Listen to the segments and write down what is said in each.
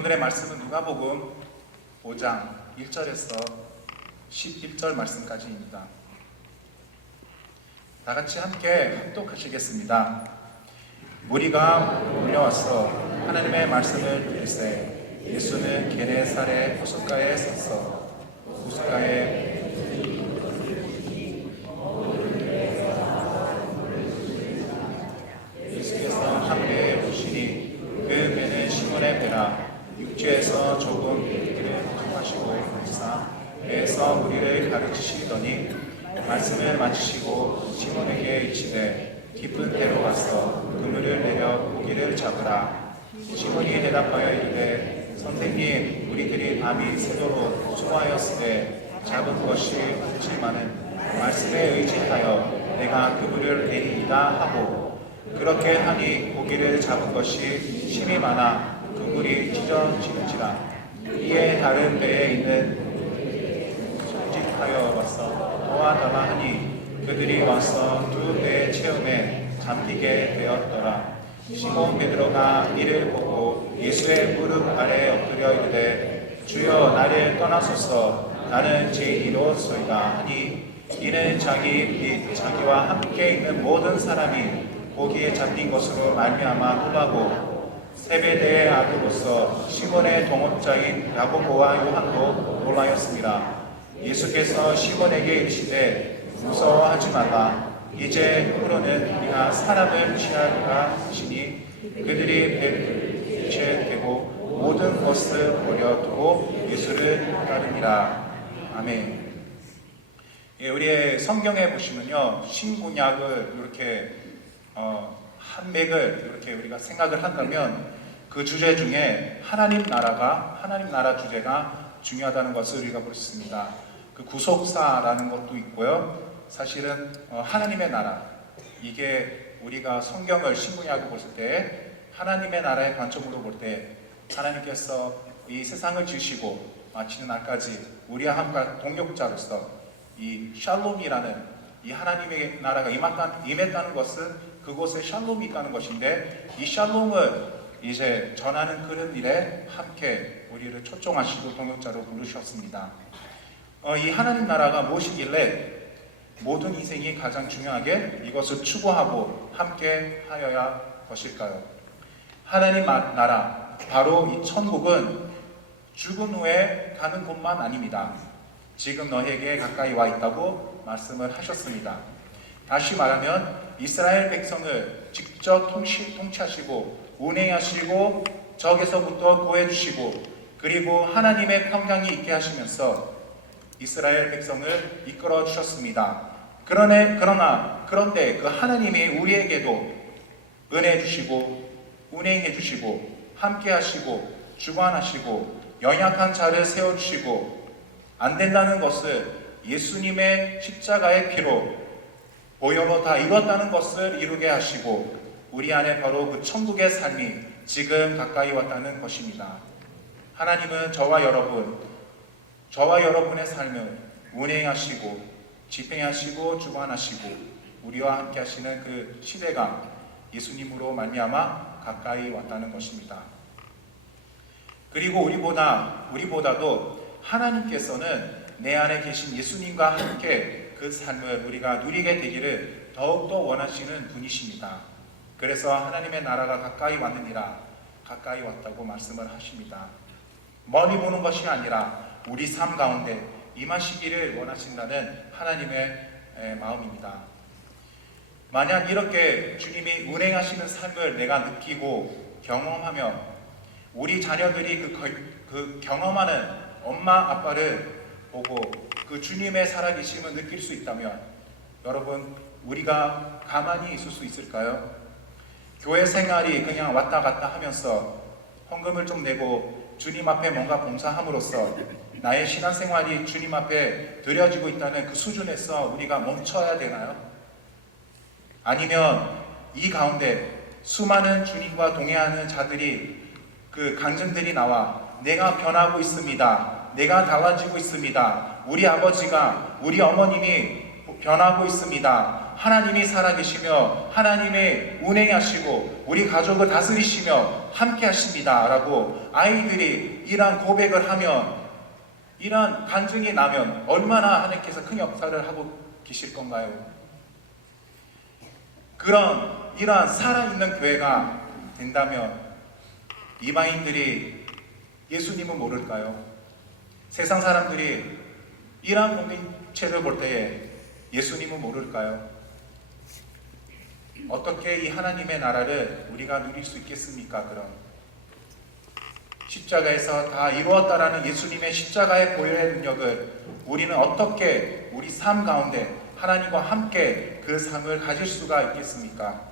오늘의 말씀은 누가복음 5장 1절에서 11절 말씀까지입니다. 다 같이 함께 합독하시겠습니다. 무리가 몰려와서 하나님의 말씀을 들을세 예수는 게네사렛 호숫가에 섰어. 호숫가에 예수께서 한 배에 오시니 그 배는 시몬의 배라. 육지에서 조금 길을 마시고 있사 배에서 무리를 가르치시더니 말씀을 마치시고 시몬에게 이르시되 깊은 배로 가서 그물을 내려 고기를 잡으라. 시몬이 대답하여 이르되 선생님, 우리들이 밤이 새도록 수고하였으되 잡은 것이 없지만은 말씀에 의지하여 내가 그물을 내리이다 하고 그렇게 하니 고기를 잡은 것이 힘이 많아 그물이 찢어지는지라. 이에 다른 배에 있는 손짓하여 와서 도와달라 하니 그들이 와서 두 배의 체험에 잠기게 되었더라. 시몬 베드로가 이를 보고 예수의 무릎 아래 엎드려 이르되 주여 나를 떠나소서 나는 죄인이로소이다 하니 이는 자기 및 자기와 함께 있는 모든 사람이 고기에 잡힌 것으로 말미암아 놀라고 세베대의 아들로서 시몬의 동업자인 야고보와 요한도 놀라였습니다. 예수께서 시몬에게 이르시되 무서워하지 말라. 이제 후로는 네가 사람을 취하리라 하시니 그들이 배를 대고 모든 것을 버려두고 예수를 따르니라. 아멘. 우리의 성경에 보시면요, 신구약을 이렇게 한 맥을 이렇게 우리가 생각을 한다면 그 주제 중에 하나님 나라 주제가 중요하다는 것을 우리가 볼 수 있습니다. 그 구속사라는 것도 있고요. 사실은 하나님의 나라, 이게 우리가 성경을 신구약을 볼 때 하나님의 나라의 관점으로 볼 때 하나님께서 이 세상을 지으시고 마치는 날까지 우리와 함께 동역자로서 이 샬롬이라는 이 하나님의 나라가 임했다는 것은 그곳에 샬롬이 있다는 것인데 이 샬롬을 이제 전하는 그런 일에 함께 우리를 초청하시고 동역자로 부르셨습니다. 이 하나님 나라가 무엇이길래 모든 인생이 가장 중요하게 이것을 추구하고 함께 하여야 것일까요? 하나님 나라, 바로 이 천국은 죽은 후에 가는 곳만 아닙니다. 지금 너에게 가까이 와 있다고 말씀을 하셨습니다. 다시 말하면 이스라엘 백성을 직접 통치하시고 운행하시고 적에서부터 구해주시고 그리고 하나님의 평강이 있게 하시면서 이스라엘 백성을 이끌어 주셨습니다. 그런데 그 하나님이 우리에게도 은혜 주시고 운행해 주시고 함께 하시고 주관하시고 연약한 자를 세워주시고 안 된다는 것을 예수님의 십자가의 피로 보혈로 다 이뤘다는 것을 이루게 하시고 우리 안에 바로 그 천국의 삶이 지금 가까이 왔다는 것입니다. 하나님은 저와 여러분의 삶을 운행하시고 집행하시고 주관하시고 우리와 함께 하시는 그 시대가 예수님으로 말미암아 가까이 왔다는 것입니다. 그리고 우리보다도 하나님께서는 내 안에 계신 예수님과 함께 그 삶을 우리가 누리게 되기를 더욱더 원하시는 분이십니다. 그래서 하나님의 나라가 가까이 왔느니라, 가까이 왔다고 말씀을 하십니다. 멀리 보는 것이 아니라 우리 삶 가운데 임하시기를 원하신다는 하나님의 마음입니다. 만약 이렇게 주님이 운행하시는 삶을 내가 느끼고 경험하며 우리 자녀들이 그 경험하는 엄마 아빠를 보고 그 주님의 살아계심을 느낄 수 있다면 여러분, 우리가 가만히 있을 수 있을까요? 교회 생활이 그냥 왔다 갔다 하면서 헌금을 좀 내고 주님 앞에 뭔가 봉사함으로써 나의 신앙생활이 주님 앞에 드려지고 있다는 그 수준에서 우리가 멈춰야 되나요? 아니면 이 가운데 수많은 주님과 동행하는 자들이 그 간증들이 나와 내가 변하고 있습니다. 내가 달라지고 있습니다. 우리 아버지가 우리 어머님이 변하고 있습니다. 하나님이 살아계시며 하나님이 운행하시고 우리 가족을 다스리시며 함께 하십니다 라고 아이들이 이러한 고백을 하면, 이러한 간증이 나면 얼마나 하나님께서 큰 역사를 하고 계실 건가요? 이러한 살아있는 교회가 된다면 이방인들이 예수님은 모를까요? 세상 사람들이 이러한 공동체를 볼 때에 예수님은 모를까요? 어떻게 이 하나님의 나라를 우리가 누릴 수 있겠습니까? 그럼 십자가에서 다 이루었다라는 예수님의 십자가의 보혈의 능력을 우리는 어떻게 우리 삶 가운데 하나님과 함께 그 삶을 가질 수가 있겠습니까?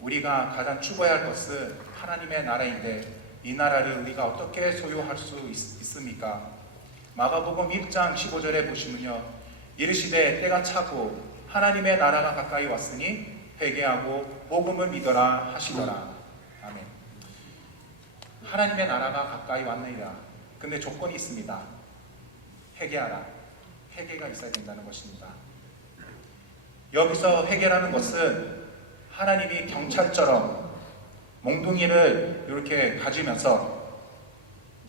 우리가 가장 추구해야 할 것은 하나님의 나라인데 이 나라를 우리가 어떻게 소유할 수 있습니까? 마가복음 1장 15절에 보시면요, 이르시되 때가 차고 하나님의 나라가 가까이 왔으니 회개하고 복음을 믿어라 하시더라. 아멘. 하나님의 나라가 가까이 왔느니라. 근데 조건이 있습니다. 회개하라. 회개가 있어야 된다는 것입니다. 여기서 회개라는 것은 하나님이 경찰처럼 몽둥이를 이렇게 가지면서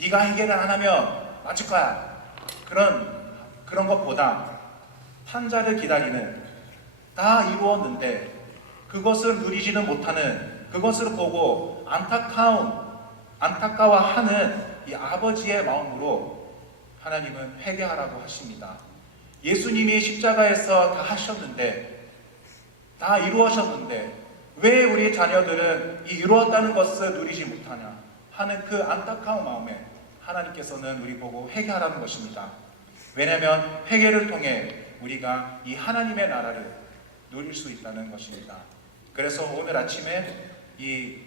네가 해결을 안 하면 맞을 거야, 그런 것보다 판자를 기다리는, 다 이루었는데 그것을 누리지는 못하는, 그것을 보고 안타까워하는 이 아버지의 마음으로 하나님은 회개하라고 하십니다. 예수님이 십자가에서 다 하셨는데, 다 이루어졌는데 왜 우리 자녀들은 이 이루었다는 것을 누리지 못하냐 하는 그 안타까운 마음에 하나님께서는 우리 보고 회개하라는 것입니다. 왜냐하면 회개를 통해 우리가 이 하나님의 나라를 누릴 수 있다는 것입니다. 그래서 오늘 아침에 이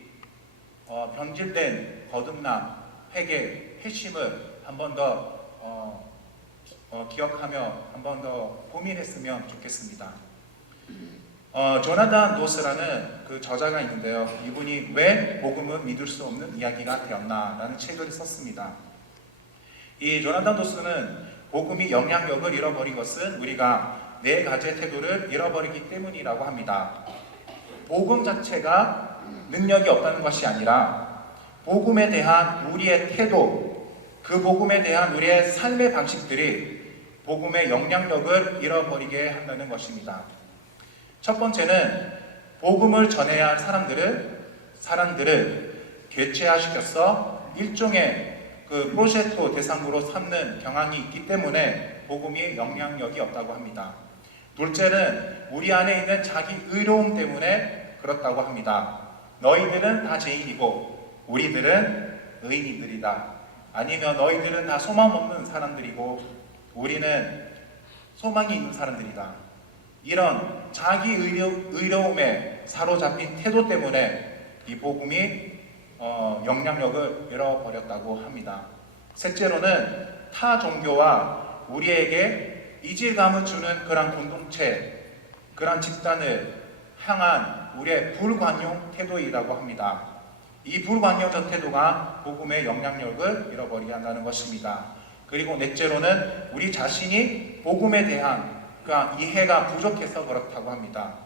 변질된 거듭남, 회개, 회심을 한 번 더 기억하며 한 번 더 고민했으면 좋겠습니다. 조나단 노스라는 그 저자가 있는데요, 이분이 왜 복음은 믿을 수 없는 이야기가 되었나 라는 책을 썼습니다. 이 조나단 노스는 복음이 영향력을 잃어버린 것은 우리가 네 가지의 태도를 잃어버리기 때문이라고 합니다. 복음 자체가 능력이 없다는 것이 아니라 복음에 대한 우리의 태도, 그 복음에 대한 우리의 삶의 방식들이 복음의 영향력을 잃어버리게 한다는 것입니다. 첫 번째는 복음을 전해야 할 사람들을 개체화시켜서 일종의 그 프로젝트 대상으로 삼는 경향이 있기 때문에 복음이 영향력이 없다고 합니다. 둘째는 우리 안에 있는 자기 의로움 때문에 그렇다고 합니다. 너희들은 다 죄인이고 우리들은 의인들이다. 아니면 너희들은 다 소망 없는 사람들이고 우리는 소망이 있는 사람들이다. 이런 자기 의로움에 사로잡힌 태도 때문에 이 복음이 영향력을 잃어버렸다고 합니다. 셋째로는 타 종교와 우리에게 이질감을 주는 그런 공동체, 그런 집단을 향한 우리의 불관용 태도이라고 합니다. 이 불관용적 태도가 복음의 영향력을 잃어버리게 한다는 것입니다. 그리고 넷째로는 우리 자신이 복음에 대한 그 이해가 부족해서 그렇다고 합니다.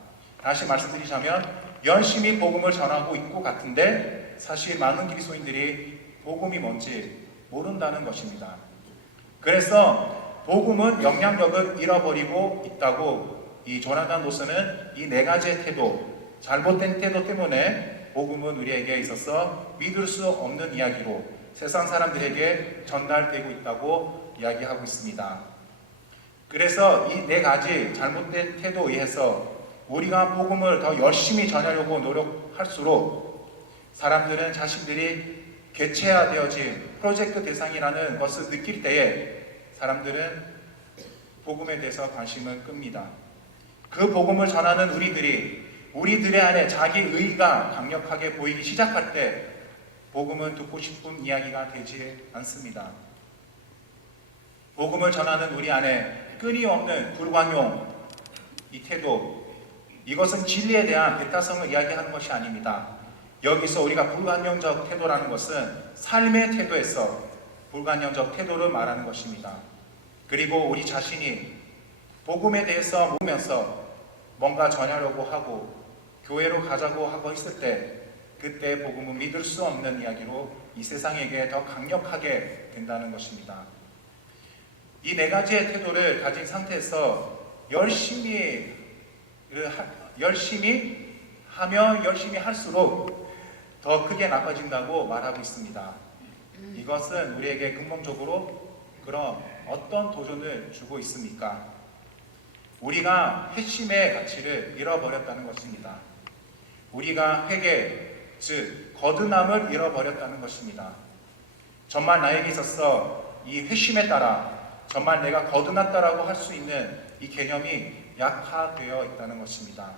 다시 말씀드리자면 열심히 복음을 전하고 있고 같은데 사실 많은 그리스도인들이 복음이 뭔지 모른다는 것입니다. 그래서 복음은 영향력을 잃어버리고 있다고 이 조나단 노스는 이 네 가지의 태도, 잘못된 태도 때문에 복음은 우리에게 있어서 믿을 수 없는 이야기로 세상 사람들에게 전달되고 있다고 이야기하고 있습니다. 그래서 이 네 가지 잘못된 태도에 의해서 우리가 복음을 더 열심히 전하려고 노력할수록 사람들은 자신들이 개체화되어진 프로젝트 대상이라는 것을 느낄 때에 사람들은 복음에 대해서 관심을 끕니다. 그 복음을 전하는 우리들의 안에 자기 의의가 강력하게 보이기 시작할 때 복음은 듣고 싶은 이야기가 되지 않습니다. 복음을 전하는 우리 안에 끊임없는 불관용, 이 태도, 이것은 진리에 대한 배타성을 이야기하는 것이 아닙니다. 여기서 우리가 불관용적 태도라는 것은 삶의 태도에서 불관용적 태도를 말하는 것입니다. 그리고 우리 자신이 복음에 대해서 모면서 뭔가 전하려고 하고 교회로 가자고 하고 있을 때 그때 복음은 믿을 수 없는 이야기로 이 세상에게 더 강력하게 된다는 것입니다. 이 네 가지의 태도를 가진 상태에서 열심히 하면 열심히 할수록 더 크게 나빠진다고 말하고 있습니다. 이것은 우리에게 근본적으로 그런 어떤 도전을 주고 있습니까? 우리가 핵심의 가치를 잃어버렸다는 것입니다. 우리가 회개, 즉 거듭남을 잃어버렸다는 것입니다. 정말 나에게 있어서 이 회심에 따라 정말 내가 거듭났다라고 할 수 있는 이 개념이 약화되어 있다는 것입니다.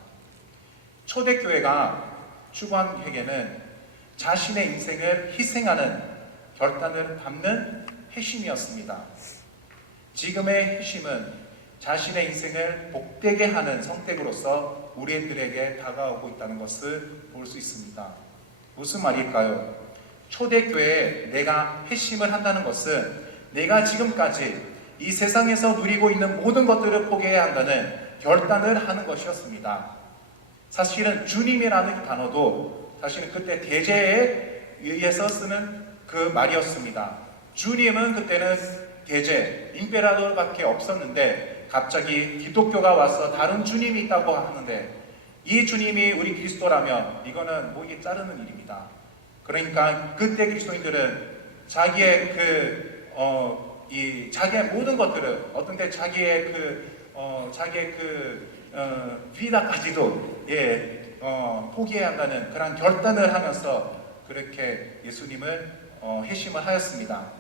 초대교회가 추구한 회개는 자신의 인생을 희생하는 결단을 밟는 회심이었습니다. 지금의 회심은 자신의 인생을 복되게 하는 선택으로서 우리들에게 다가오고 있다는 것을 볼 수 있습니다. 무슨 말일까요? 초대교회에 내가 회심을 한다는 것은 내가 지금까지 이 세상에서 누리고 있는 모든 것들을 포기해야 한다는 결단을 하는 것이었습니다. 사실은 주님이라는 단어도 사실은 그때 대제에 의해서 쓰는 그 말이었습니다. 주님은 그때는 대제, 임페라도밖에 없었는데 갑자기 기독교가 와서 다른 주님이 있다고 하는데 이 주님이 우리 그리스도라면 이거는 모이게 자르는 일입니다. 그러니까 그때 그리스도인들은 자기의 자기의 모든 것들을 어떤 때 자기의 비다까지도 포기해야 한다는 그런 결단을 하면서 그렇게 예수님을 회심을 하였습니다.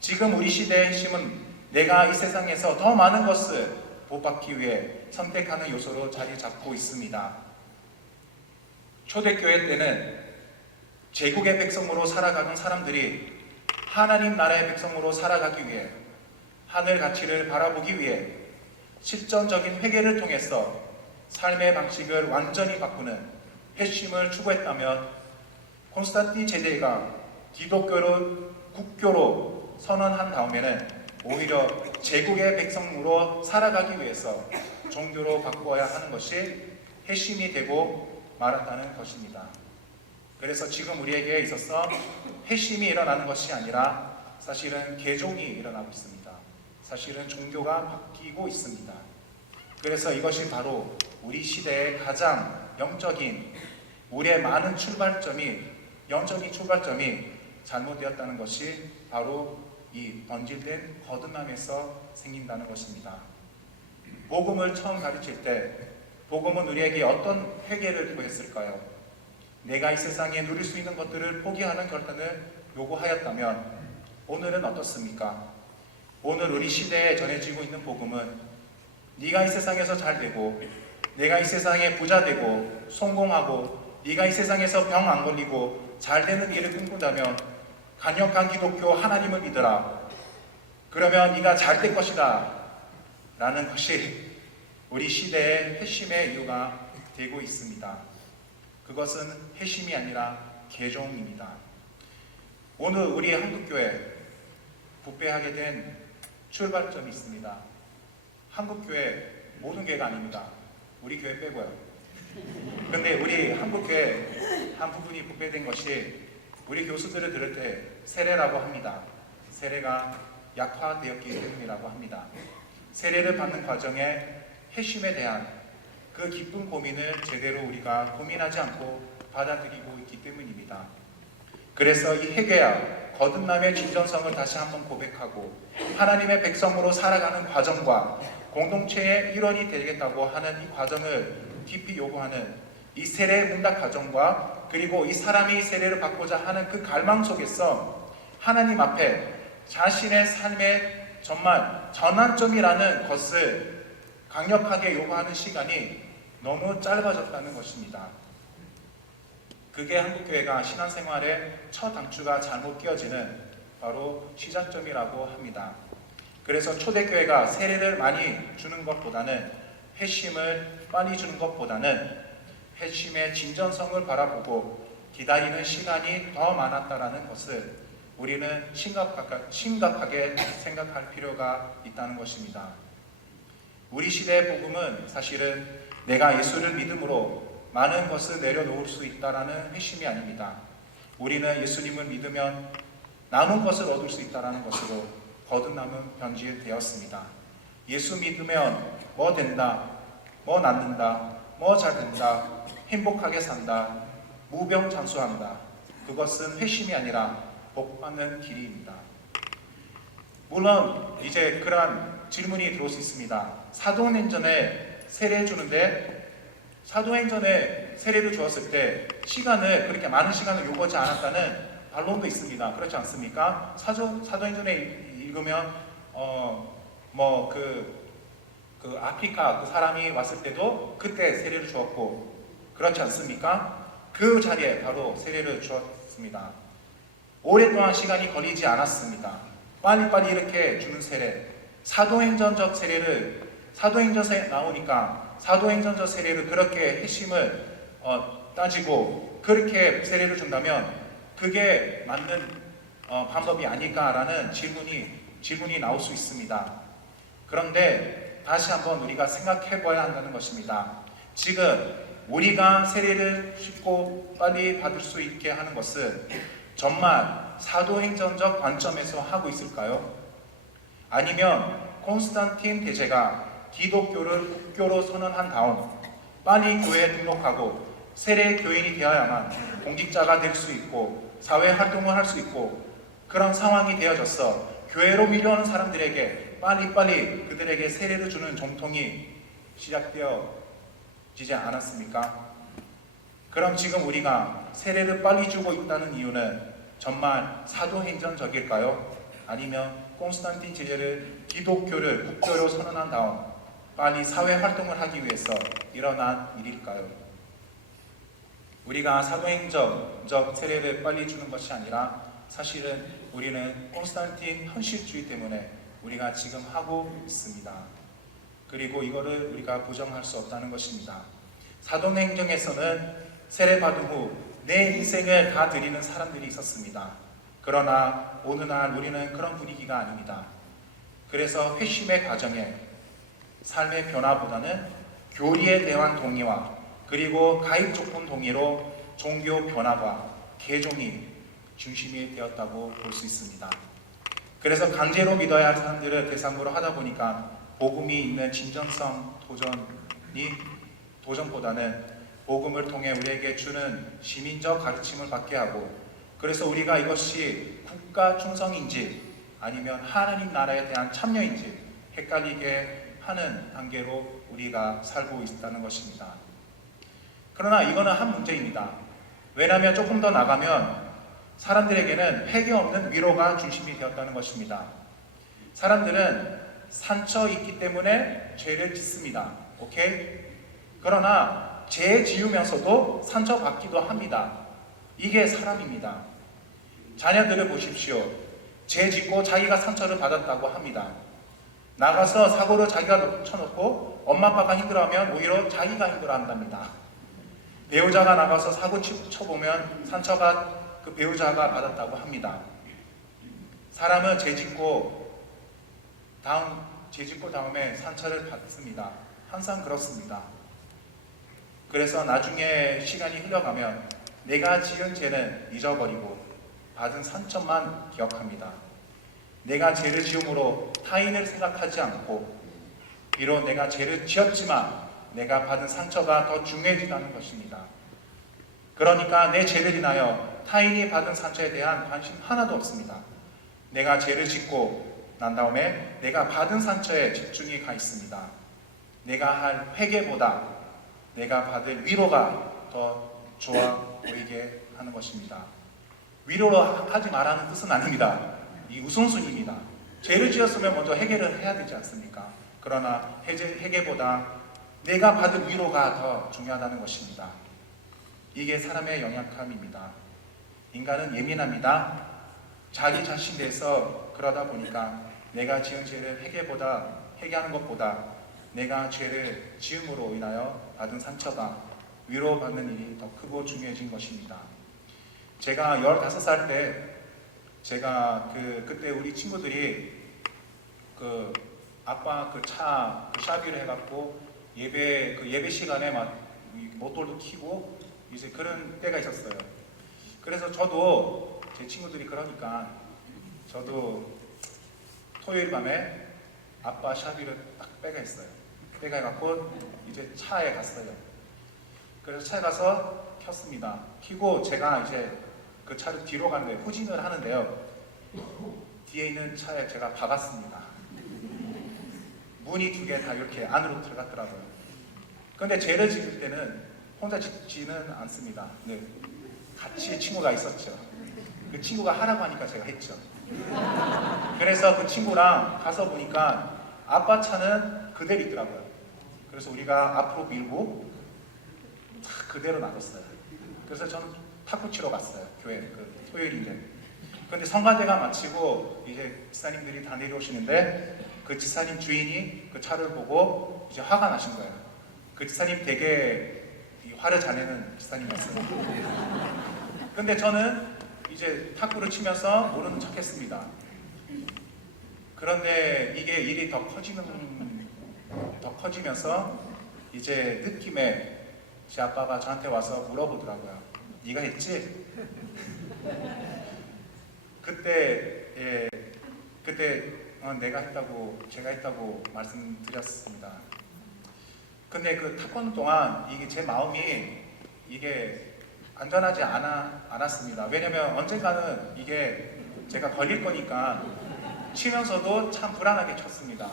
지금 우리 시대의 회심은 내가 이 세상에서 더 많은 것을 복받기 위해 선택하는 요소로 자리 잡고 있습니다. 초대교회 때는 제국의 백성으로 살아가는 사람들이 하나님 나라의 백성으로 살아가기 위해 하늘 가치를 바라보기 위해 실전적인 회개를 통해서 삶의 방식을 완전히 바꾸는 회심을 추구했다면 콘스탄틴 제대가 기독교를 국교로 선언한 다음에는 오히려 제국의 백성으로 살아가기 위해서 종교로 바꾸어야 하는 것이 회심이 되고 말았다는 것입니다. 그래서 지금 우리에게 있어서 회심이 일어나는 것이 아니라 사실은 개종이 일어나고 있습니다. 사실은 종교가 바뀌고 있습니다. 그래서 이것이 바로 우리 시대의 가장 영적인 우리의 많은 영적인 출발점이 잘못되었다는 것이 바로 이 번질된 거듭남에서 생긴다는 것입니다. 복음을 처음 가르칠 때 복음은 우리에게 어떤 회개를 구했을까요? 내가 이 세상에 누릴 수 있는 것들을 포기하는 결단을 요구하였다면 오늘은 어떻습니까? 오늘 우리 시대에 전해지고 있는 복음은 네가 이 세상에서 잘 되고 내가 이 세상에 부자 되고 성공하고 네가 이 세상에서 병 안 걸리고 잘 되는 일을 꿈꾼다면 강력한 기독교 하나님을 믿어라. 그러면 네가 잘 될 것이다. 라는 것이 우리 시대의 회심의 이유가 되고 있습니다. 그것은 회심이 아니라 개종입니다. 오늘 우리 한국교회 부패하게 된 출발점이 있습니다. 한국교회 모든 교회가 아닙니다. 우리 교회 빼고요. 그런데 우리 한국교회 한 부분이 부패된 것이 우리 교수들을 들을 때 세례라고 합니다. 세례가 약화되었기 때문이라고 합니다. 세례를 받는 과정에 회심에 대한 그 깊은 고민을 제대로 우리가 고민하지 않고 받아들이고 있기 때문입니다. 그래서 이 회개와 거듭남의 진정성을 다시 한번 고백하고 하나님의 백성으로 살아가는 과정과 공동체의 일원이 되겠다고 하는 이 과정을 깊이 요구하는 이 세례의 문답 과정과 그리고 이 사람이 세례를 받고자 하는 그 갈망 속에서 하나님 앞에 자신의 삶의 정말 전환점이라는 것을 강력하게 요구하는 시간이 너무 짧아졌다는 것입니다. 그게 한국교회가 신앙생활의 첫 단추가 잘못 끼어지는 바로 시작점이라고 합니다. 그래서 초대교회가 세례를 많이 주는 것보다는 회심을 빨리 주는 것보다는 회심의 진전성을 바라보고 기다리는 시간이 더 많았다라는 것을 우리는 심각하게 생각할 필요가 있다는 것입니다. 우리 시대의 복음은 사실은 내가 예수를 믿음으로 많은 것을 내려놓을 수 있다라는 핵심이 아닙니다. 우리는 예수님을 믿으면 남은 것을 얻을 수 있다라는 것으로 거듭남은 변질되었습니다. 예수 믿으면 뭐 된다, 뭐 낫는다, 뭐 잘 된다, 행복하게 산다, 무병장수한다. 그것은 회심이 아니라 복받는 길입니다. 물론 이제 그러한 질문이 들어올 수 있습니다. 사도행전에 세례 주는데 사도행전에 세례를 주었을 때 시간을 그렇게 많은 시간을 요구하지 않았다는 반론도 있습니다. 그렇지 않습니까? 사도행전에 읽으면 그 아프리카 그 사람이 왔을 때도 그때 세례를 주었고 그렇지 않습니까? 그 자리에 바로 세례를 주었습니다. 오랫동안 시간이 걸리지 않았습니다. 빨리빨리 이렇게 주는 세례, 사도행전적 세례를 사도행전에 나오니까 사도행전적 세례를 그렇게 핵심을 따지고 그렇게 세례를 준다면 그게 맞는 방법이 아닐까라는 질문이 나올 수 있습니다. 그런데 다시 한번 우리가 생각해 봐야 한다는 것입니다. 지금 우리가 세례를 쉽고 빨리 받을 수 있게 하는 것은 정말 사도행전적 관점에서 하고 있을까요? 아니면 콘스탄틴 대제가 기독교를 국교로 선언한 다음 빨리 교회에 등록하고 세례 교인이 되어야만 공직자가 될 수 있고 사회 활동을 할 수 있고 그런 상황이 되어져서 교회로 밀려오는 사람들에게 빨리빨리 그들에게 세례를 주는 전통이 시작되어지지 않았습니까? 그럼 지금 우리가 세례를 빨리 주고 있다는 이유는 정말 사도행전적일까요? 아니면 콘스탄틴 제제를 기독교를 국교로 선언한 다음 빨리 사회 활동을 하기 위해서 일어난 일일까요? 우리가 사도행전적 세례를 빨리 주는 것이 아니라 사실은 우리는 콘스탄틴 현실주의 때문에 우리가 지금 하고 있습니다. 그리고 이거를 우리가 부정할 수 없다는 것입니다. 사도행전에서는 세례 받은 후 내 인생을 다 드리는 사람들이 있었습니다. 그러나 오늘날 우리는 그런 분위기가 아닙니다. 그래서 회심의 과정에 삶의 변화보다는 교리에 대한 동의와 그리고 가입 조건 동의로 종교 변화와 개종이 중심이 되었다고 볼 수 있습니다. 그래서 강제로 믿어야 할 사람들을 대상으로 하다 보니까 복음이 있는 진정성 도전보다는 복음을 통해 우리에게 주는 시민적 가르침을 받게 하고 그래서 우리가 이것이 국가 충성인지 아니면 하나님 나라에 대한 참여인지 헷갈리게 하는 단계로 우리가 살고 있다는 것입니다. 그러나 이거는 한 문제입니다. 왜냐하면 조금 더 나가면 사람들에게는 획이 없는 위로가 중심이 되었다는 것입니다. 사람들은 상처 있기 때문에 죄를 짓습니다. 오케이? 그러나 죄 지으면서도 상처받기도 합니다. 이게 사람입니다. 자녀들을 보십시오. 죄 짓고 자기가 상처를 받았다고 합니다. 나가서 사고를 자기가 쳐놓고 엄마 아빠가 힘들어하면 오히려 자기가 힘들어한답니다. 배우자가 나가서 사고 쳐보면 상처가 그 배우자가 받았다고 합니다. 사람은 죄 짓고 다음에 상처를 받습니다. 항상 그렇습니다. 그래서 나중에 시간이 흘러가면 내가 지은 죄는 잊어버리고 받은 상처만 기억합니다. 내가 죄를 지음으로 타인을 생각하지 않고 비록 내가 죄를 지었지만 내가 받은 상처가 더 중요해지다는 것입니다. 그러니까 내 죄를 인하여 타인이 받은 상처에 대한 관심 하나도 없습니다. 내가 죄를 짓고 난 다음에 내가 받은 상처에 집중이 가 있습니다. 내가 할 회개보다 내가 받을 위로가 더 좋아 보이게 하는 것입니다. 위로로 하지 말라는 뜻은 아닙니다. 이 우선순위입니다. 죄를 지었으면 먼저 해결을 해야 되지 않습니까? 그러나 회개보다 내가 받을 위로가 더 중요하다는 것입니다. 이게 사람의 연약함입니다. 인간은 예민합니다. 자기 자신에 대해서 그러다 보니까 내가 지은 죄를 회개하는 것보다 내가 죄를 지음으로 인하여 받은 상처가 위로받는 일이 더 크고 중요해진 것입니다. 제가 15살 때 그때 우리 친구들이 아빠 그 차 그 샤비를 해갖고 예배 시간에 막 모tor도 켜고 이제 그런 때가 있었어요. 그래서 저도 제 친구들이 그러니까 저도 토요일 밤에 아빠 샤비를 딱 빼가했어요. 빼가해갖고 이제 차에 갔어요. 그래서 차에 가서 켰습니다. 켜고 제가 이제 그 차를 뒤로 가는데 후진을 하는데요. 뒤에 있는 차에 제가 박았습니다. 문이 두 개 다 이렇게 안으로 들어갔더라고요. 근데 죄를 지을 때는 혼자 짓지는 않습니다. 네. 같이 친구가 있었죠. 그 친구가 하라고 하니까 제가 했죠. 그래서 그 친구랑 가서 보니까 아빠 차는 그대로 있더라고요. 그래서 우리가 앞으로 밀고 탁 그대로 놔뒀어요. 그래서 저는 탁구 치러 갔어요. 교회 그 토요일인데. 근데 성가대가 마치고 이제 지사님들이 다 내려오시는데 그 지사님 주인이 그 차를 보고 이제 화가 나신 거예요. 그 지사님 되게 화를 잘 내는 지사님이었어요. 근데 저는 이제 탁구를 치면서 모르는 척 했습니다. 그런데 이게 일이 더 커지면서 이제 느낌에 제 아빠가 저한테 와서 물어보더라고요. 네가 했지? 그때 내가 했다고, 제가 했다고 말씀드렸습니다. 근데 그 탁구하는 동안 이게 제 마음이 이게 안전하지 않았습니다. 왜냐면 언젠가는 이게 제가 걸릴 거니까 치면서도 참 불안하게 쳤습니다.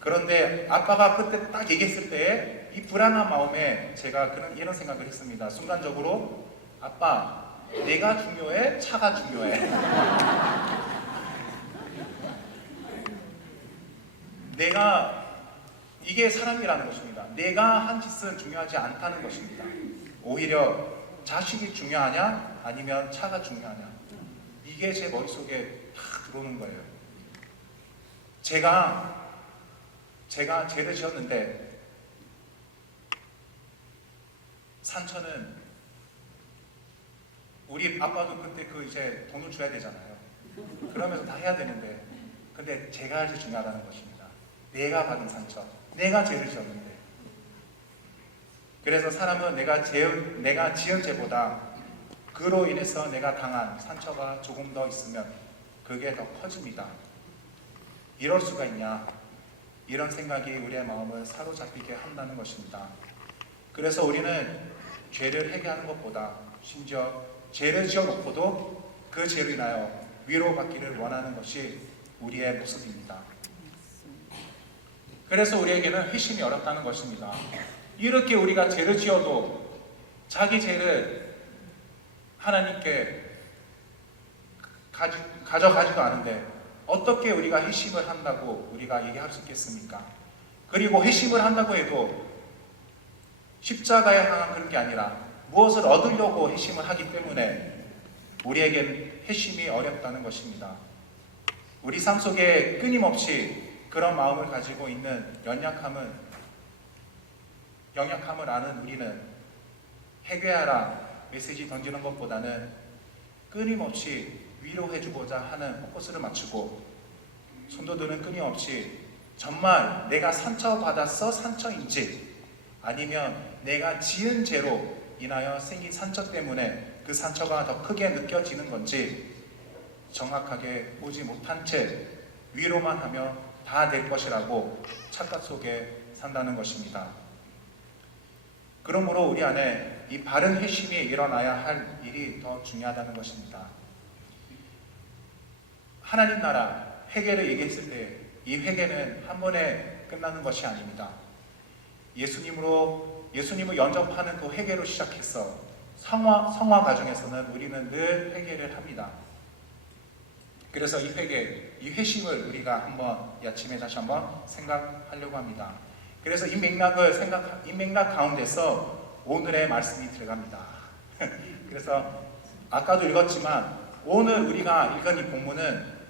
그런데 아빠가 그때 딱 얘기했을 때 이 불안한 마음에 제가 이런 생각을 했습니다. 순간적으로 아빠, 내가 중요해? 차가 중요해? 이게 사람이라는 것입니다. 내가 한 짓은 중요하지 않다는 것입니다. 오히려 자식이 중요하냐? 아니면 차가 중요하냐? 이게 제 머릿속에 탁 들어오는 거예요. 제가 죄를 지었는데 산처는 우리 아빠도 그때 이제 돈을 줘야 되잖아요. 그러면서 다 해야 되는데 근데 제가 할 때 중요하다는 것입니다. 내가 받은 상처, 내가 죄를 지었는데 그래서 사람은 내가 지은 죄보다 그로 인해서 내가 당한 상처가 조금 더 있으면 그게 더 커집니다. 이럴 수가 있냐? 이런 생각이 우리의 마음을 사로잡히게 한다는 것입니다. 그래서 우리는 죄를 회개하는 것보다 심지어 죄를 지어놓고도 그 죄로 인하여 위로받기를 원하는 것이 우리의 모습입니다. 그래서 우리에게는 회심이 어렵다는 것입니다. 이렇게 우리가 죄를 지어도 자기 죄를 하나님께 가져가지도 않은데 어떻게 우리가 회심을 한다고 우리가 얘기할 수 있겠습니까? 그리고 회심을 한다고 해도 십자가에 향한 그런 게 아니라 무엇을 얻으려고 회심을 하기 때문에 우리에겐 회심이 어렵다는 것입니다. 우리 삶 속에 끊임없이 그런 마음을 가지고 있는 연약함을 아는 우리는 회개하라 메시지 던지는 것보다는 끊임없이 위로해주고자 하는 포커스를 맞추고 성도들은 끊임없이 정말 내가 상처받아서 상처인지 아니면 내가 지은 죄로 인하여 생긴 상처 때문에 그 상처가 더 크게 느껴지는 건지 정확하게 보지 못한 채 위로만 하며 다 될 것이라고 착각 속에 산다는 것입니다. 그러므로 우리 안에 이 바른 회심이 일어나야 할 일이 더 중요하다는 것입니다. 하나님 나라 회개를 얘기했을 때 이 회개는 한 번에 끝나는 것이 아닙니다. 예수님을 영접하는 그 회개로 시작해서 성화 과정에서는 우리는 늘 회개를 합니다. 그래서 이 회심을 우리가 이 아침에 다시 한번 생각하려고 합니다. 그래서 이 맥락 가운데서 오늘의 말씀이 들어갑니다. 그래서 아까도 읽었지만 오늘 우리가 읽은 이 본문은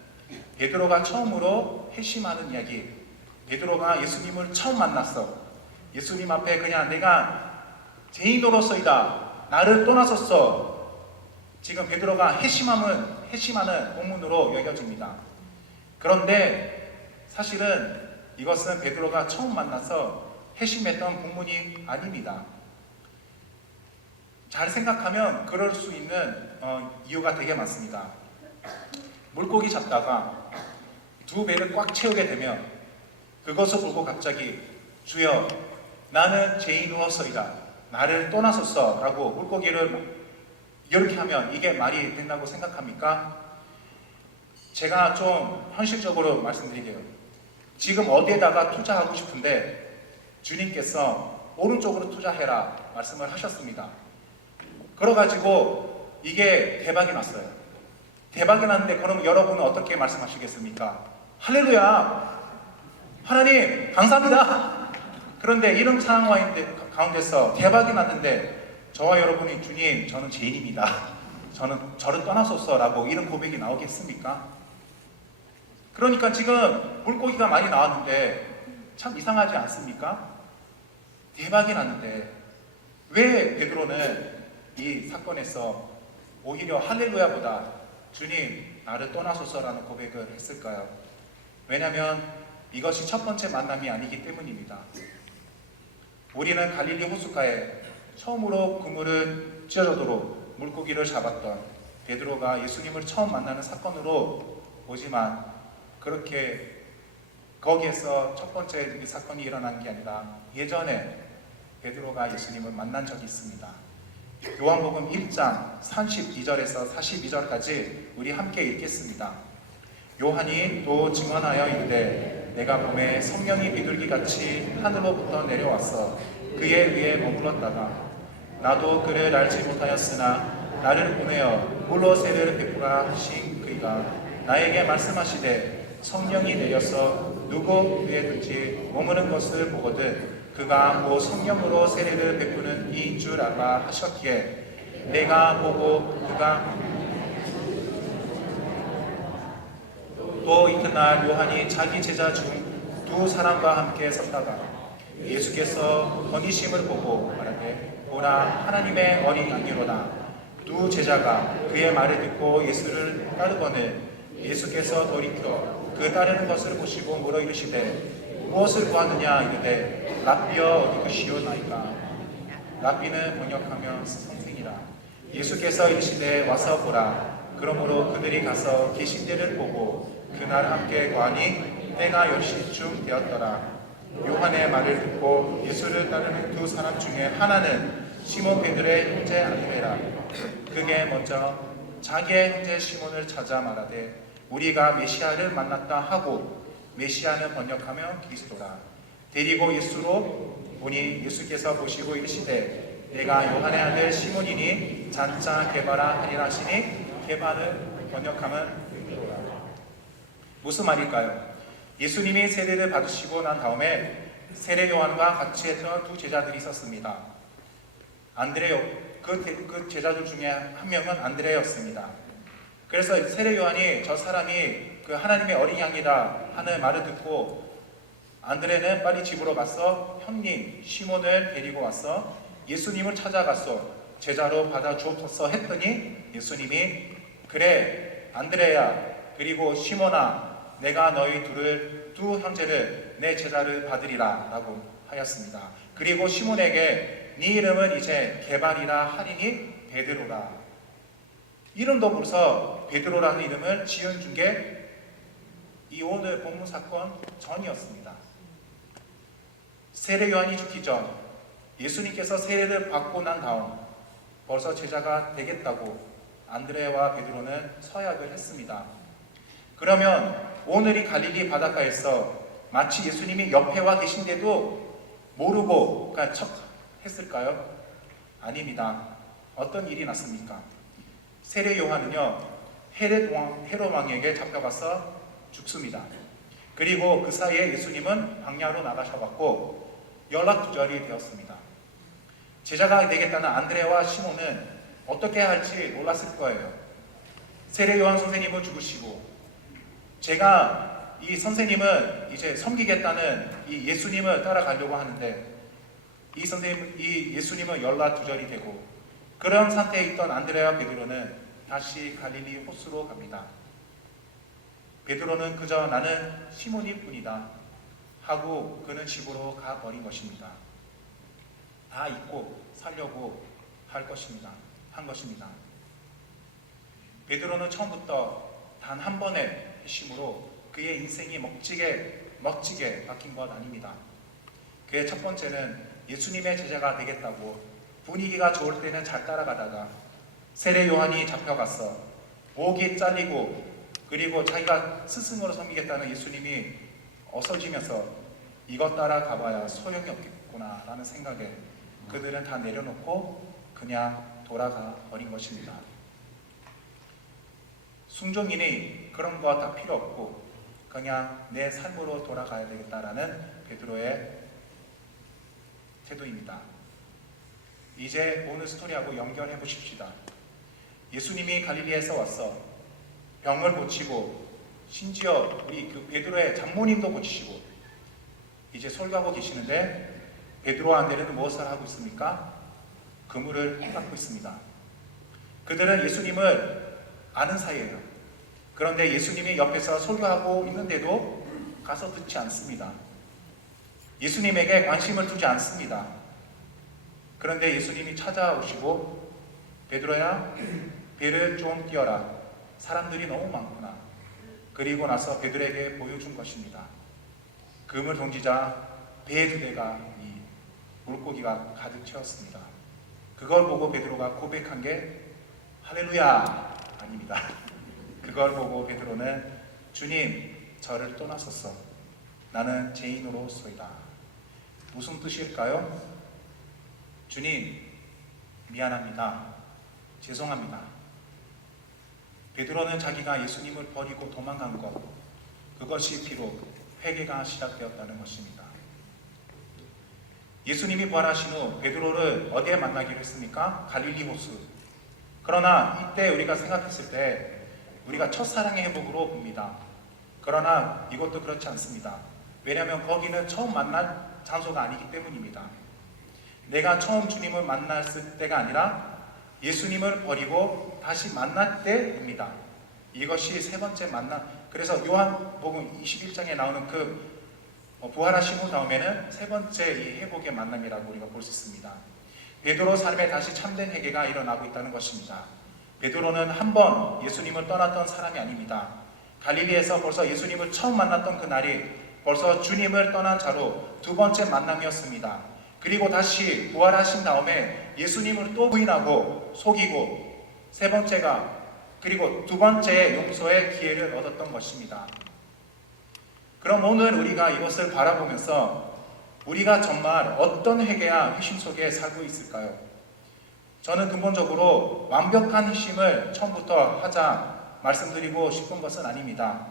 베드로가 처음으로 회심하는 이야기. 베드로가 예수님을 처음 만났어. 예수님 앞에 그냥 내가 죄인으로서이다. 나를 떠나섰어. 지금 베드로가 회심하는 본문으로 여겨집니다. 그런데 사실은 이것은 베드로가 처음 만나서 회심했던 본문이 아닙니다. 잘 생각하면 그럴 수 있는 이유가 되게 많습니다. 물고기 잡다가 두 배를 꽉 채우게 되면 그것을 보고 갑자기 주여 나는 죄인이었소이다 나를 떠나소서 라고 물고기를 이렇게 하면 이게 말이 된다고 생각합니까? 제가 좀 현실적으로 말씀드릴게요. 지금 어디에다가 투자하고 싶은데 주님께서 오른쪽으로 투자해라 말씀을 하셨습니다. 그래가지고 이게 대박이 났어요. 대박이 났는데 그럼 여러분은 어떻게 말씀하시겠습니까? 할렐루야! 하나님 감사합니다! 그런데 이런 상황 가운데서 대박이 났는데 저와 여러분이 주님 저는 죄인입니다. 저를 떠나소서 라고 이런 고백이 나오겠습니까? 그러니까 지금 물고기가 많이 나왔는데 참 이상하지 않습니까? 대박이 났는데 왜 베드로는 이 사건에서 오히려 할렐루야보다 주님 나를 떠나소서라는 고백을 했을까요? 왜냐하면 이것이 첫 번째 만남이 아니기 때문입니다. 우리는 갈릴리 호숫가에 처음으로 그물을 찢어져도록 물고기를 잡았던 베드로가 예수님을 처음 만나는 사건으로 보지만 그렇게 거기에서 첫 번째 이 사건이 일어난 게 아니라 예전에 베드로가 예수님을 만난 적이 있습니다. 요한복음 1장 32절에서 42절까지 우리 함께 읽겠습니다. 요한이 또 증언하여 이르되 내가 봄에 성령이 비둘기같이 하늘로부터 내려와서 그의 위에 머물렀다가 나도 그를 알지 못하였으나 나를 보내어 물로 세례를 베푸라 하신 그이가 나에게 말씀하시되 성령이 내려서 누구 위에든지 머무는 것을 보거든 그가 곧 성령으로 세례를 베푸는 이인 줄 알라 하셨기에 내가 보고 그가 또 이튿날 요한이 자기 제자 중 두 사람과 함께 섰다가 예수께서 건의심을 보고 말하되 보라 하나님의 어린 양이로다. 두 제자가 그의 말을 듣고 예수를 따르거늘 예수께서 돌이켜 그 따르는 것을 보시고 물어 이르시되 무엇을 구하느냐 이르되 랍비여 어디 계시오나이까. 랍비는 번역하면 선생이라. 예수께서 이르시되 와서 보라. 그러므로 그들이 가서 계신 데를 보고 그날 함께 거하니 때가 10시쯤 되었더라. 요한의 말을 듣고 예수를 따르는 두 사람 중에 하나는 시몬 베드로의 형제 안드레라. 그게 먼저 자기의 형제 시몬을 찾아 말하되 우리가 메시아를 만났다 하고 메시아는 번역하면 그리스도라. 데리고 예수로 보니 예수께서 보시고 이르시되 내가 요한의 아들 시몬이니 잔자 게바라 하리라 하시니 게바를 번역하면 베드로라. 무슨 말일까요? 예수님이 세례를 받으시고 난 다음에 세례 요한과 같이 했던 두 제자들이 있었습니다. 그 제자들 중에 한 명은 안드레였습니다. 그래서 세례 요한이 저 사람이 그 하나님의 어린 양이다 하는 말을 듣고 안드레는 빨리 집으로 가서 형님 시몬을 데리고 와서 예수님을 찾아가서 제자로 받아 주옵소서 했더니 예수님이 그래 안드레야 그리고 시몬아 내가 너희 두 형제를 내 제자를 받으리라 라고 하였습니다. 그리고 시몬에게 네 이름은 이제 게발이라 하리니 베드로라. 이름도 벌써 베드로라는 이름을 지은 준 게 이 오늘 본문 사건 전이었습니다. 세례 요한이 죽기 전 예수님께서 세례를 받고 난 다음 벌써 제자가 되겠다고 안드레와 베드로는 서약을 했습니다. 그러면 오늘 이 갈릴리 바닷가에서 마치 예수님이 옆에 와 계신데도 모르고 그냥 척 했을까요? 아닙니다. 어떤 일이 났습니까? 세례 요한은요 헤롯 왕에게 잡혀가서 죽습니다. 그리고 그 사이에 예수님은 광야로 나가셔갖고 연락두절이 되었습니다. 제자가 되겠다는 안드레와 시몬은 어떻게 할지 몰랐을 거예요. 세례 요한 선생님은 죽으시고 제가 이 선생님은 이제 섬기겠다는 이 예수님을 따라가려고 하는데 이 예수님은 연락두절이 되고 그런 상태에 있던 안드레와 베드로는 다시 갈릴리 호수로 갑니다. 베드로는 그저 나는 시몬일 뿐이다 하고 그는 집으로 가버린 것입니다. 다 잊고 살려고 한 것입니다. 베드로는 처음부터 단 한 번의 회심으로 그의 인생이 멋지게 바뀐 것 아닙니다. 그의 첫 번째는 예수님의 제자가 되겠다고 분위기가 좋을 때는 잘 따라가다가 세례 요한이 잡혀갔어 목이 잘리고 그리고 자기가 스승으로 섬기겠다는 예수님이 어서지면서 이것 따라가봐야 소용이 없겠구나 라는 생각에 그들은 다 내려놓고 그냥 돌아가 버린 것입니다. 순종인이 그런 거 다 필요 없고 그냥 내 삶으로 돌아가야 되겠다라는 베드로의 태도입니다. 이제 오늘 스토리하고 연결해 보십시다. 예수님이 갈릴리에서 왔어 병을 고치고 심지어 우리 그 베드로의 장모님도 고치시고 이제 설교하고 계시는데 베드로와 안드레는 무엇을 하고 있습니까? 그물을 닦고 있습니다. 그들은 예수님을 아는 사이예요. 그런데 예수님이 옆에서 설교하고 있는데도 가서 듣지 않습니다. 예수님에게 관심을 두지 않습니다. 그런데 예수님이 찾아오시고 베드로야 배를 좀 띄어라. 사람들이 너무 많구나. 그리고 나서 베드로에게 보여준 것입니다. 그물 던지자 배 두 대가 이 물고기가 가득 채웠습니다. 그걸 보고 베드로가 고백한 게 할렐루야 아닙니다. 그걸 보고 베드로는 주님 저를 떠나소서 나는 죄인으로소이다. 무슨 뜻일까요? 주님 미안합니다. 죄송합니다. 베드로는 자기가 예수님을 버리고 도망간 것 그것이 비록 회개가 시작되었다는 것입니다. 예수님이 부활하신 후 베드로를 어디에 만나기로 했습니까? 갈릴리 호수. 그러나 이때 우리가 생각했을 때 우리가 첫사랑의 회복으로 봅니다. 그러나 이것도 그렇지 않습니다. 왜냐하면 거기는 처음 만날 장소가 아니기 때문입니다. 내가 처음 주님을 만났을 때가 아니라 예수님을 버리고 다시 만날 때입니다. 이것이 세 번째 만남. 그래서 요한복음 21장에 나오는 그 부활하신 후 다음에는 세 번째 이 회복의 만남이라고 우리가 볼 수 있습니다. 베드로 삶에 다시 참된 회개가 일어나고 있다는 것입니다. 베드로는 한 번 예수님을 떠났던 사람이 아닙니다. 갈릴리에서 벌써 예수님을 처음 만났던 그날이 벌써 주님을 떠난 자로 두 번째 만남이었습니다. 그리고 다시 부활하신 다음에 예수님을 또 부인하고 속이고 세 번째가 그리고 두 번째 용서의 기회를 얻었던 것입니다. 그럼 오늘 우리가 이것을 바라보면서 우리가 정말 어떤 회개와 회심 속에 살고 있을까요? 저는 근본적으로 완벽한 회심을 처음부터 하자 말씀드리고 싶은 것은 아닙니다.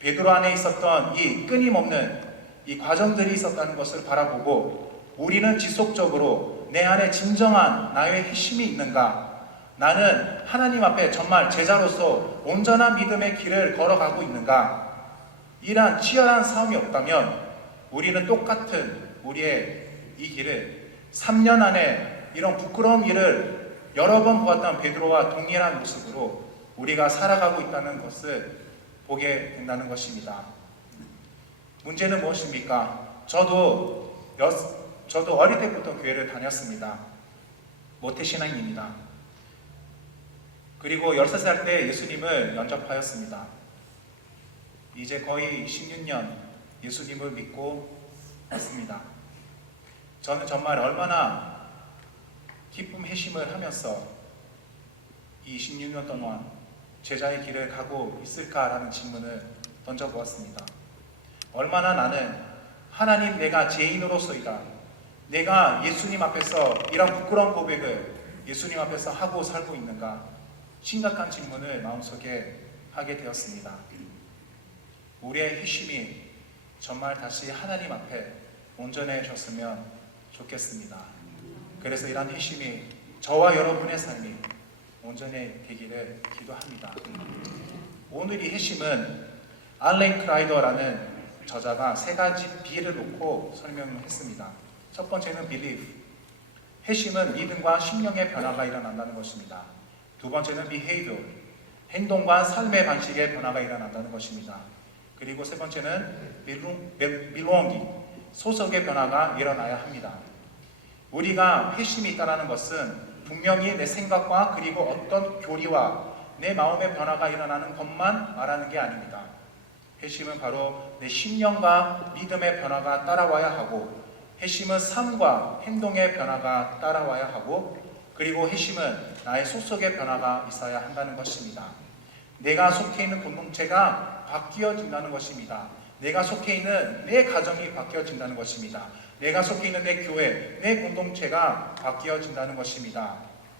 베드로 안에 있었던 이 끊임없는 이 과정들이 있었다는 것을 바라보고 우리는 지속적으로 내 안에 진정한 나의 회심이 있는가? 나는 하나님 앞에 정말 제자로서 온전한 믿음의 길을 걸어가고 있는가? 이러한 치열한 싸움이 없다면 우리는 똑같은 우리의 이 길을 3년 안에 이런 부끄러운 일을 여러 번 보았던 베드로와 동일한 모습으로 우리가 살아가고 있다는 것을 보게 된다는 것입니다. 문제는 무엇입니까? 저도 어릴 때부터 교회를 다녔습니다. 모태신앙입니다. 그리고 13살 때 예수님을 영접하였습니다. 이제 거의 16년 예수님을 믿고 왔습니다. 저는 정말 얼마나 기쁨 회심을 하면서 이 16년 동안 제자의 길을 가고 있을까라는 질문을 던져보았습니다. 얼마나 나는 하나님 내가 죄인으로서이다. 내가 예수님 앞에서 이런 부끄러운 고백을 예수님 앞에서 하고 살고 있는가? 심각한 질문을 마음속에 하게 되었습니다. 우리의 회심이 정말 다시 하나님 앞에 온전해졌으면 좋겠습니다. 그래서 이러한 회심이 저와 여러분의 삶이 온전해지기를 기도합니다. 오늘 이 회심은 알렌 크라이더라는 저자가 세 가지 B를 놓고 설명했습니다. 첫 번째는 believe. 회심은 믿음과 심령의 변화가 일어난다는 것입니다. 두 번째는 behavior. 행동과 삶의 방식의 변화가 일어난다는 것입니다. 그리고 세 번째는 belonging, 소속의 변화가 일어나야 합니다. 우리가 회심이 있다는 것은 분명히 내 생각과 그리고 어떤 교리와 내 마음의 변화가 일어나는 것만 말하는 게 아닙니다. 회심은 바로 내 신령과 믿음의 변화가 따라와야 하고, 회심은 삶과 행동의 변화가 따라와야 하고, 그리고 회심은 나의 소속의 변화가 있어야 한다는 것입니다. 내가 속해 있는 공동체가 바뀌어진다는 것입니다. 내가 속해 있는 내 가정이 바뀌어진다는 것입니다. 내가 속해 있는 내 교회, 내 공동체가 바뀌어진다는 것입니다.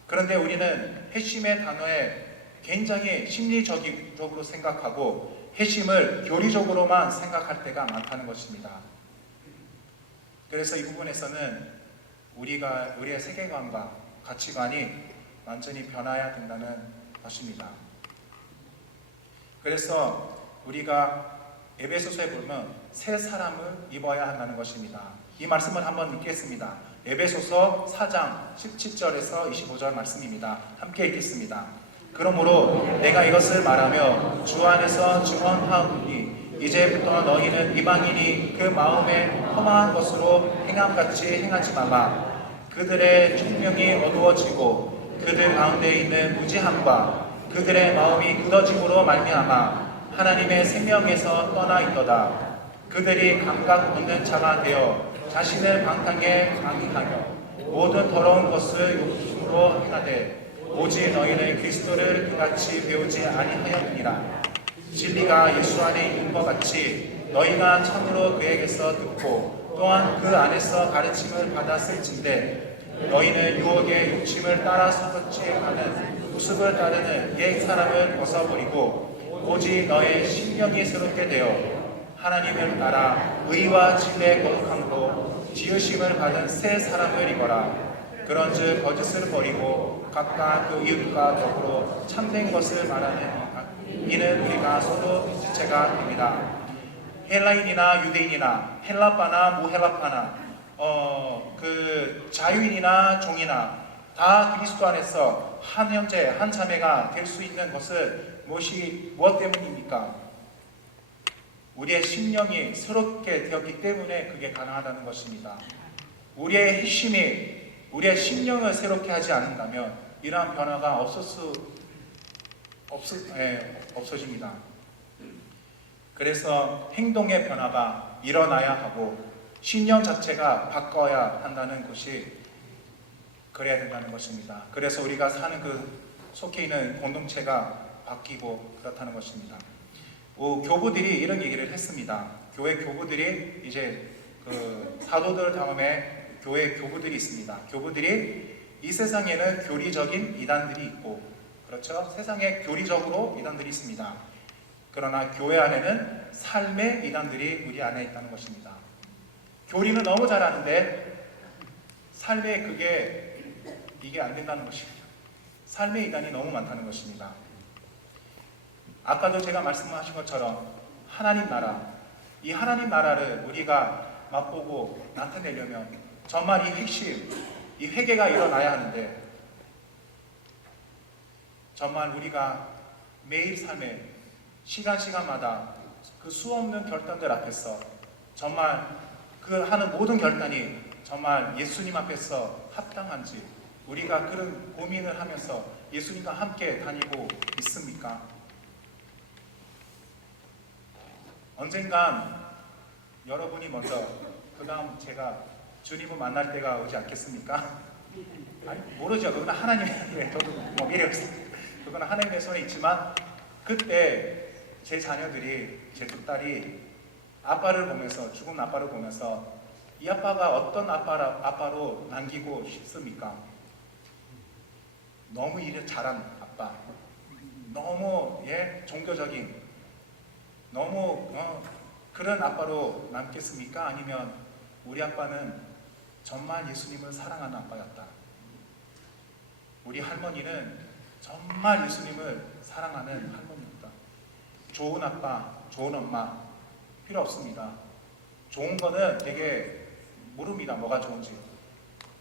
그런데 우리는 회심의 단어에 굉장히 심리적으로 생각하고 회심을 교리적으로만 생각할 때가 많다는 것입니다. 그래서 이 부분에서는 우리의 세계관과 가치관이 완전히 변화해야 된다는 것입니다. 그래서 우리가 에베소서에 보면 새 사람을 입어야 한다는 것입니다. 이 말씀을 한번 읽겠습니다. 에베소서 4장 17절에서 25절 말씀입니다. 함께 읽겠습니다. 그러므로 내가 이것을 말하며 주 안에서 증언하오니 이제부터 너희는 이방인이 그 마음에 험한 것으로 행함같이 행하지 마라. 그들의 총명이 어두워지고 그들 가운데 있는 무지함과 그들의 마음이 굳어짐으로 말미암아 하나님의 생명에서 떠나 있도다. 그들이 감각 없는 자가 되어 자신을 방탕에 강의하며 모든 더러운 것을 욕심으로 행하되 오직 너희는 그리스도를 그같이 배우지 아니하였느니라. 진리가 예수 안에 있는 것 같이 너희가 참으로 그에게서 듣고 또한 그 안에서 가르침을 받았을진데 너희는 유혹의 욕심을 따라 서붙이가는 모습을 따르는 옛 사람을 벗어버리고 오직 너의 심령이 새롭게 되어 하나님을 따라 의와 진리의 거룩함으로 지으심을 받은 새 사람을 입어라. 그런즉 거짓을 버리고 각각 그 이웃과 더불어 참된 것을 말하는 이는 우리가 서로 지체가 됩니다. 헬라인이나 유대인이나 헬라파나 무헬라파나 그 자유인이나 종이나 다 그리스도 안에서 한 형제 한 자매가 될 수 있는 것은 무엇 때문입니까? 우리의 심령이 새롭게 되었기 때문에 그게 가능하다는 것입니다. 우리의 핵심이 우리의 심령을 새롭게 하지 않는다면 이러한 변화가 없어집니다. 그래서 행동의 변화가 일어나야 하고 신념 자체가 바꿔야 한다는 것이 그래야 된다는 것입니다. 그래서 우리가 사는 그 속해 있는 공동체가 바뀌고 그렇다는 것입니다. 교부들이 이런 얘기를 했습니다. 교회 교부들이 이제 그 사도들 다음에 교회 교부들이 있습니다. 교부들이 이 세상에는 교리적인 이단들이 있고, 그렇죠? 세상에 교리적으로 이단들이 있습니다. 그러나 교회 안에는 삶의 이단들이 우리 안에 있다는 것입니다. 교리는 너무 잘하는데 삶에 이게 안 된다는 것입니다. 삶의 이단이 너무 많다는 것입니다. 아까도 제가 말씀하신 것처럼 하나님 나라, 이 하나님 나라를 우리가 맛보고 나타내려면 정말 이 핵심, 이 회개가 일어나야 하는데 정말 우리가 매일 삶에 시간마다 그 수없는 결단들 앞에서 정말 그 하는 모든 결단이 정말 예수님 앞에서 합당한지 우리가 그런 고민을 하면서 예수님과 함께 다니고 있습니까? 언젠간 여러분이 먼저 그 다음 제가 주님을 만날 때가 오지 않겠습니까? 아니, 모르죠. 그건 하나님의 저도 뭐 미래 없습니다. 그건 하나님의 손에 있지만 그때 제 자녀들이, 제 두 딸이 아빠를 보면서, 죽은 아빠를 보면서 이 아빠가 어떤 아빠로 남기고 싶습니까? 너무 일을 잘한 아빠, 너무 종교적인, 너무 그런 아빠로 남겠습니까? 아니면 우리 아빠는 정말 예수님을 사랑하는 아빠였다. 우리 할머니는 정말 예수님을 사랑하는 할머니입니다. 좋은 아빠, 좋은 엄마 필요 없습니다. 좋은 거는 되게 모릅니다. 뭐가 좋은지.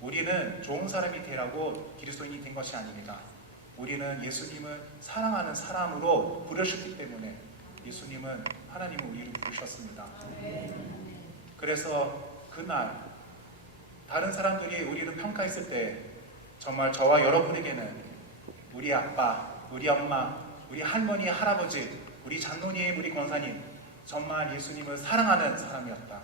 우리는 좋은 사람이 되라고 그리스도인이 된 것이 아닙니다. 우리는 예수님을 사랑하는 사람으로 부르셨기 때문에 예수님은 하나님은 우리를 부르셨습니다. 그래서 그날 다른 사람들이 우리를 평가했을 때 정말 저와 여러분에게는 우리 아빠, 우리 엄마, 우리 할머니, 할아버지, 우리 장로님, 우리 권사님 정말 예수님을 사랑하는 사람이었다.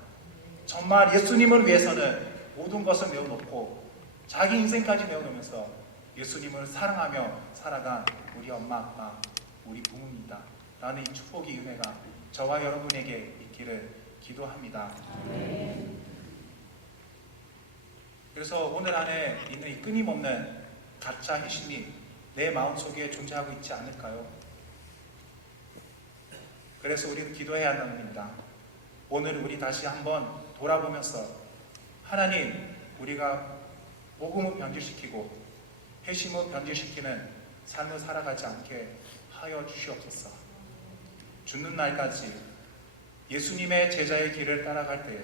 정말 예수님을 위해서는 모든 것을 내어놓고 자기 인생까지 내어놓으면서 예수님을 사랑하며 살아간 우리 엄마, 아빠, 우리 부모입니다. 라는 이 축복의 은혜가 저와 여러분에게 있기를 기도합니다. 그래서 오늘 안에 있는 이 끊임없는 가짜 희심이 내 마음속에 존재하고 있지 않을까요? 그래서 우리는 기도해야 하는 겁니다. 오늘 우리 다시 한번 돌아보면서 하나님, 우리가 복음을 변질시키고 회심을 변질시키는 삶을 살아가지 않게 하여 주시옵소서. 죽는 날까지 예수님의 제자의 길을 따라갈 때에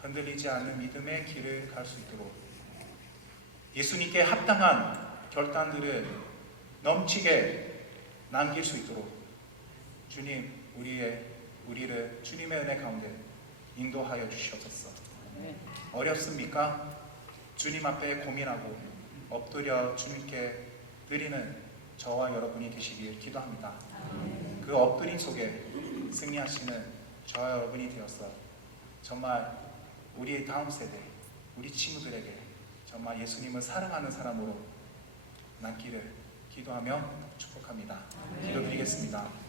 흔들리지 않는 믿음의 길을 갈 수 있도록 예수님께 합당한 결단들을 넘치게 남길 수 있도록 주님, 우리를 주님의 은혜 가운데 인도하여 주시옵소서. 어렵습니까? 주님 앞에 고민하고 엎드려 주님께 드리는 저와 여러분이 되시길 기도합니다. 그 엎드림 속에 승리하시는 저와 여러분이 되어서 정말 우리 다음 세대, 우리 친구들에게 정말 예수님을 사랑하는 사람으로 남기를 기도하며 축복합니다. 기도드리겠습니다.